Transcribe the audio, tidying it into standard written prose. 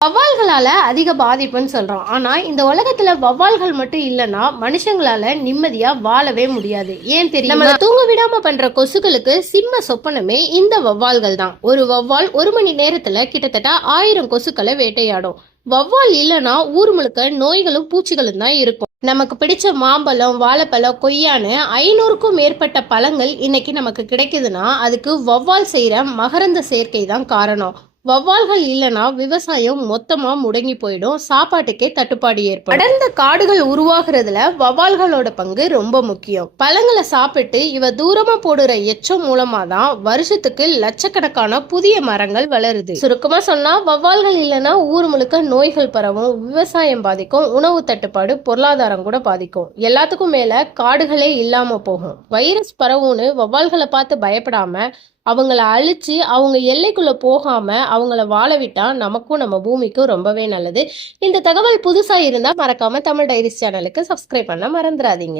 வவ்வால்களால அதிக பாதிப்புன்னு சொல்றோம். ஆனா இந்த உலகத்துல வவ்வால்கள் மட்டும் இல்லைன்னா மனுஷங்களால நிம்மதியா வாழவே முடியாது. ஏன் தெரியும்? நம்மள தூங்க விடாம பண்ற கொசுக்களுக்கு சிம்ம சொப்பனமே இந்த வவ்வால்கள் தான். ஒரு வவ்வால் 1 மணி நேரத்துல கிட்டத்தட்ட 1000 கொசுக்களை வேட்டையாடும். வவ்வால் இல்லைன்னா ஊர் முழுக்க நோய்களும் பூச்சிகளும் தான் இருக்கும். நமக்கு பிடிச்ச மாம்பழம், வாழைப்பழம், கொய்யான்னு 500க்கும் மேற்பட்ட பழங்கள் இன்னைக்கு நமக்கு கிடைக்குதுன்னா அதுக்கு வவ்வால் செய்யற மகரந்த சேர்க்கை தான் காரணம். வவ்வால்கள் இல்லைன்னா விவசாயம் மொத்தமா முடங்கி போயிடும், சாப்பாட்டுக்கே தட்டுப்பாடு ஏற்படும். அடர்ந்த காடுகள் உருவாகிறதுல வவ்வால்களோட பங்கு ரொம்ப முக்கியம். பழங்களை சாப்பிட்டு இவ தூரமா போடுற எச்சம் மூலமா தான் வருஷத்துக்கு லட்சக்கணக்கான புதிய மரங்கள் வளருது. சுருக்கமா சொன்னா வவ்வால்கள் இல்லைன்னா ஊர் முழுக்க நோய்கள் பரவும், விவசாயம் பாதிக்கும், உணவு தட்டுப்பாடு, பொருளாதாரம் கூட பாதிக்கும். எல்லாத்துக்கும் மேல காடுகளே இல்லாம போகும். வைரஸ் பரவும்னு வவ்வால்களை பார்த்து பயப்படாம அவங்கள அழிச்சு அவங்க எல்லைக்குள்ள போகாம அவங்கள வாழ விட்டா நமக்கும் நம்ம பூமிக்கும் ரொம்பவே நல்லது. இந்த தகவல் புதுசா இருந்தா மறக்காம தமிழ் டைரிஸ் சேனலுக்கு சப்ஸ்கிரைப் பண்ண மறந்துடாதீங்க.